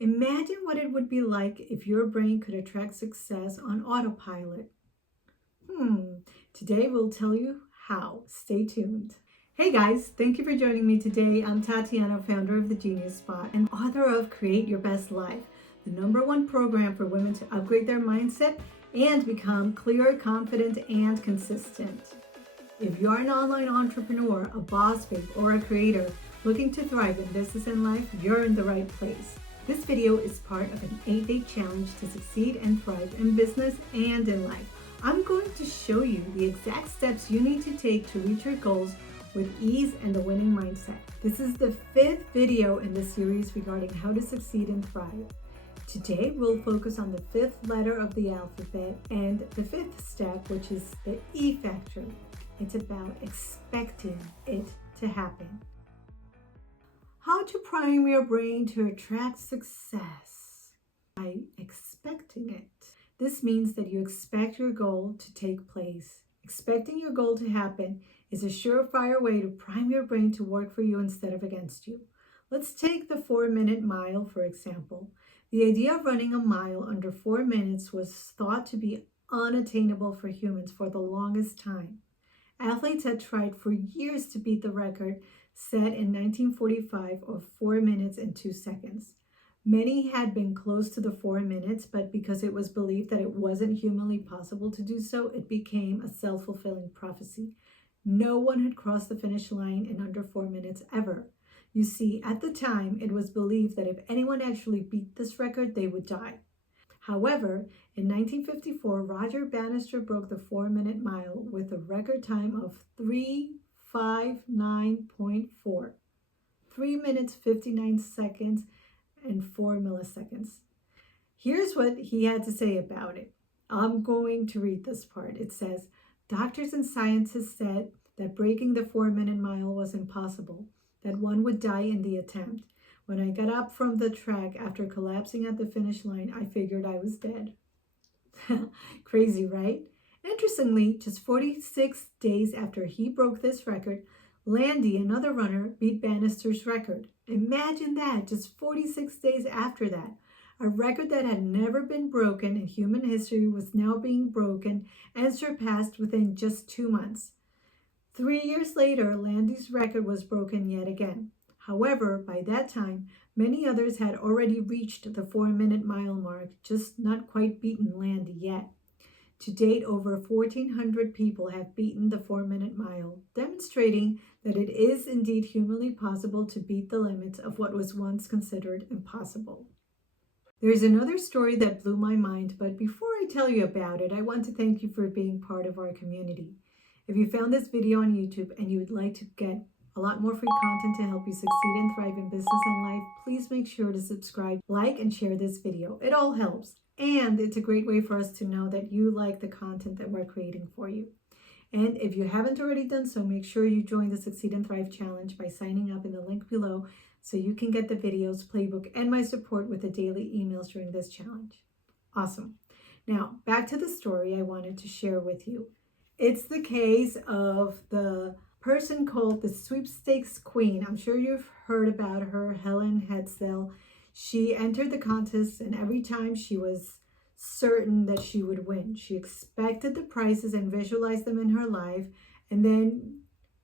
Imagine what it would be like if your brain could attract success on autopilot. Today we'll tell you how. Stay tuned. Hey guys, thank you for joining me today. I'm Tatiana, founder of The Genius Spot and author of Create Your Best Life, the #1 program for women to upgrade their mindset and become clear, confident, and consistent. If you're an online entrepreneur, a boss babe, or a creator looking to thrive in business and life, you're in the right place. This video is part of an 8-day challenge to succeed and thrive in business and in life. I'm going to show you the exact steps you need to take to reach your goals with ease and a winning mindset. This is the 5th video in the series regarding how to succeed and thrive. Today, we'll focus on the 5th letter of the alphabet and the 5th step, which is the E factor. It's about expecting it to happen. How to prime your brain to attract success? By expecting it. This means that you expect your goal to take place. Expecting your goal to happen is a surefire way to prime your brain to work for you instead of against you. Let's take the 4-minute mile, for example. The idea of running a mile under 4 minutes was thought to be unattainable for humans for the longest time. Athletes had tried for years to beat the record set in 1945 of 4 minutes and 2 seconds. Many had been close to the 4 minutes, but because it was believed that it wasn't humanly possible to do so, it became a self-fulfilling prophecy. No one had crossed the finish line in under 4 minutes ever. You see, at the time, it was believed that if anyone actually beat this record, they would die. However, in 1954, Roger Bannister broke the 4-minute mile with a record time of 3:59.4. 3 minutes, 59 seconds, and 4 milliseconds. Here's what he had to say about it. I'm going to read this part. It says, "Doctors and scientists said that breaking the 4-minute mile was impossible, that one would die in the attempt. When I got up from the track after collapsing at the finish line, I figured I was dead." Crazy, right? Interestingly, just 46 days after he broke this record, Landy, another runner, beat Bannister's record. Imagine that, just 46 days after that. A record that had never been broken in human history was now being broken and surpassed within just 2 months. 3 years later, Landy's record was broken yet again. However, by that time, many others had already reached the 4-minute mile mark, just not quite beaten Landy yet. To date, over 1,400 people have beaten the 4-minute mile, demonstrating that it is indeed humanly possible to beat the limits of what was once considered impossible. There's another story that blew my mind, but before I tell you about it, I want to thank you for being part of our community. If you found this video on YouTube and you would like to get a lot more free content to help you succeed and thrive in business and life, please make sure to subscribe, like, and share this video. It all helps. And it's a great way for us to know that you like the content that we're creating for you. And if you haven't already done so, make sure you join the Succeed and Thrive Challenge by signing up in the link below so you can get the videos, playbook, and my support with the daily emails during this challenge. Awesome. Now, back to the story I wanted to share with you. It's the case of the person called the Sweepstakes Queen. I'm sure you've heard about her, Helen Hetzel. She entered the contest, and every time she was certain that she would win. She expected the prizes and visualized them in her life. And then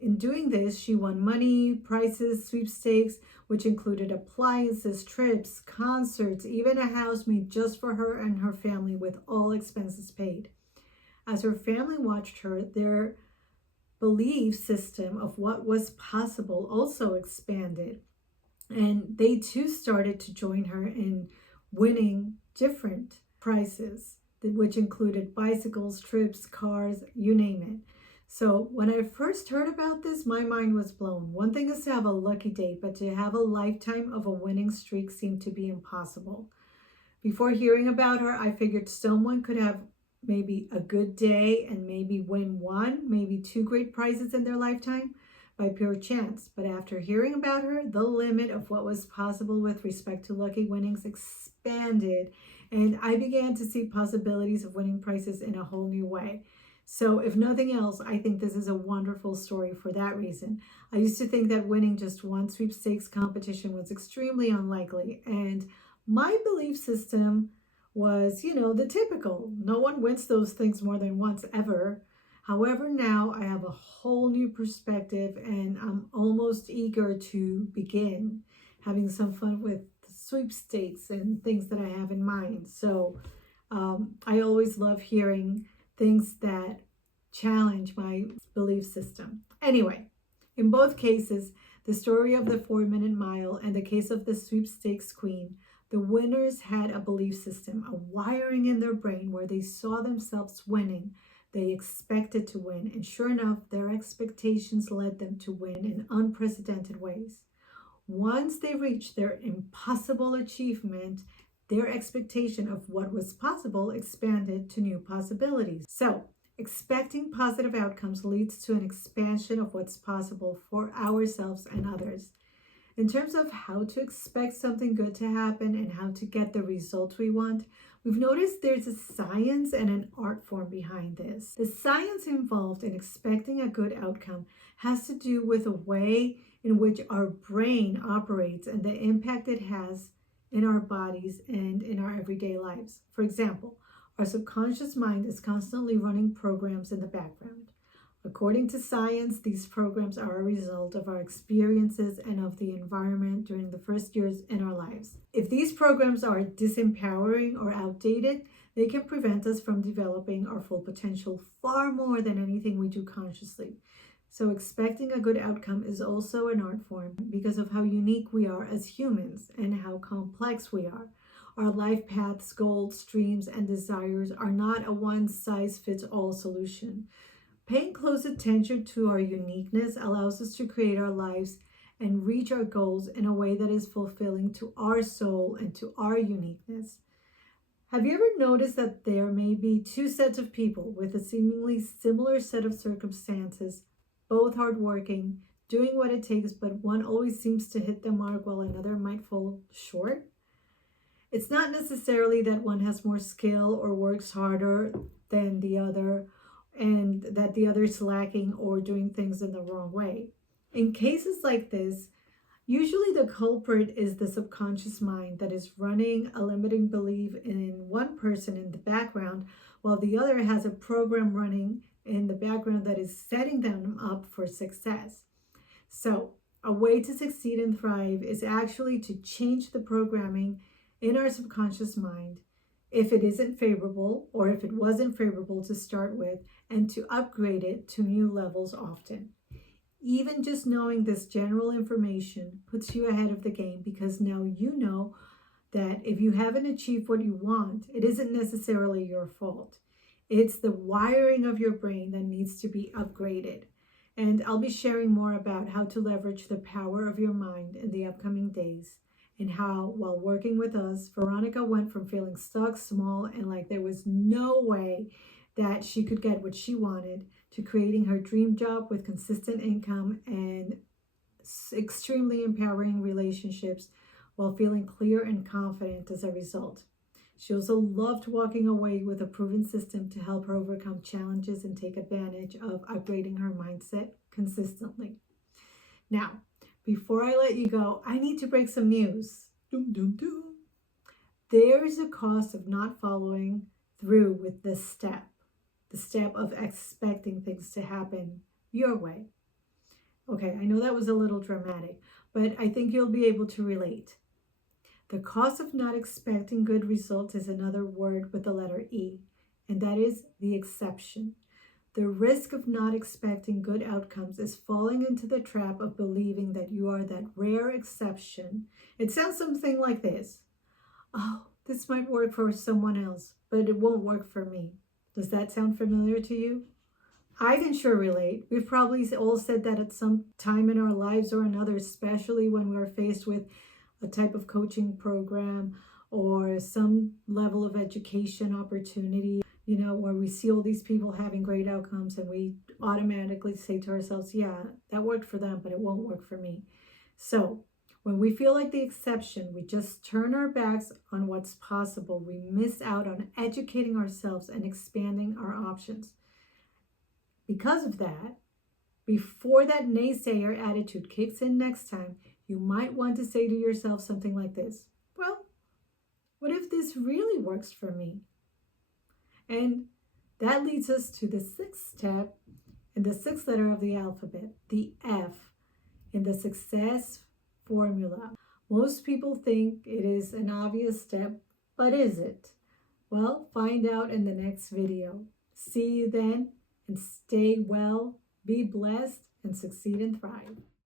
in doing this, she won money, prizes, sweepstakes, which included appliances, trips, concerts, even a house made just for her and her family with all expenses paid. As her family watched her, their belief system of what was possible also expanded. And they too started to join her in winning different prizes, which included bicycles, trips, cars, you name it. So when I first heard about this, my mind was blown. One thing is to have a lucky day, but to have a lifetime of a winning streak seemed to be impossible. Before hearing about her, I figured someone could have maybe a good day and maybe win one, maybe 2 great prizes in their lifetime by pure chance. But after hearing about her, the limit of what was possible with respect to lucky winnings expanded, and I began to see possibilities of winning prizes in a whole new way. So if nothing else, I think this is a wonderful story for that reason. I used to think that winning just one sweepstakes competition was extremely unlikely, and My belief system was, the typical. No one wins those things more than once ever. However, now I have a whole new perspective and I'm almost eager to begin having some fun with sweepstakes and things that I have in mind. So I always love hearing things that challenge my belief system. Anyway, in both cases, the story of the 4-minute mile and the case of the sweepstakes queen, the winners had a belief system, a wiring in their brain where they saw themselves winning. They expected to win, and sure enough, their expectations led them to win in unprecedented ways. Once they reached their impossible achievement, their expectation of what was possible expanded to new possibilities. So, expecting positive outcomes leads to an expansion of what's possible for ourselves and others. In terms of how to expect something good to happen and how to get the results we want, we've noticed there's a science and an art form behind this. The science involved in expecting a good outcome has to do with a way in which our brain operates and the impact it has in our bodies and in our everyday lives. For example, our subconscious mind is constantly running programs in the background. According to science, these programs are a result of our experiences and of the environment during the first years in our lives. If these programs are disempowering or outdated, they can prevent us from developing our full potential far more than anything we do consciously. So expecting a good outcome is also an art form because of how unique we are as humans and how complex we are. Our life paths, goals, dreams, and desires are not a one-size-fits-all solution. Paying close attention to our uniqueness allows us to create our lives and reach our goals in a way that is fulfilling to our soul and to our uniqueness. Have you ever noticed that there may be two sets of people with a seemingly similar set of circumstances, both hardworking, doing what it takes, but one always seems to hit the mark while another might fall short? It's not necessarily that one has more skill or works harder than the other, and that the other is lacking or doing things in the wrong way. In cases like this, usually the culprit is the subconscious mind that is running a limiting belief in one person in the background, while the other has a program running in the background that is setting them up for success. So, a way to succeed and thrive is actually to change the programming in our subconscious mind if it isn't favorable or if it wasn't favorable to start with, and to upgrade it to new levels often. Even just knowing this general information puts you ahead of the game because now you know that if you haven't achieved what you want, it isn't necessarily your fault. It's the wiring of your brain that needs to be upgraded. And I'll be sharing more about how to leverage the power of your mind in the upcoming days, and how, while working with us, Veronica went from feeling stuck, small, and like there was no way that she could get what she wanted, to creating her dream job with consistent income and extremely empowering relationships while feeling clear and confident as a result. She also loved walking away with a proven system to help her overcome challenges and take advantage of upgrading her mindset consistently. Now, before I let you go, I need to break some news. Doom, doom, doom. There is a cost of not following through with this step, the step of expecting things to happen your way. Okay, I know that was a little dramatic, but I think you'll be able to relate. The cost of not expecting good results is another word with the letter E, and that is the exception. The risk of not expecting good outcomes is falling into the trap of believing that you are that rare exception. It sounds something like this. Oh, this might work for someone else, but it won't work for me. Does that sound familiar to you? I can sure relate. We've probably all said that at some time in our lives or another, especially when we're faced with a type of coaching program or some level of education opportunity, where we see all these people having great outcomes and we automatically say to ourselves, yeah, that worked for them, but it won't work for me. So when we feel like the exception, we just turn our backs on what's possible. We miss out on educating ourselves and expanding our options. Because of that, before that naysayer attitude kicks in next time, you might want to say to yourself something like this. Well, this really works for me. And that leads us to the sixth step in the sixth letter of the alphabet, the F, in the success formula. Most people think it is an obvious step, but is it? Well, find out in the next video. See you then, and stay well, be blessed, and succeed and thrive.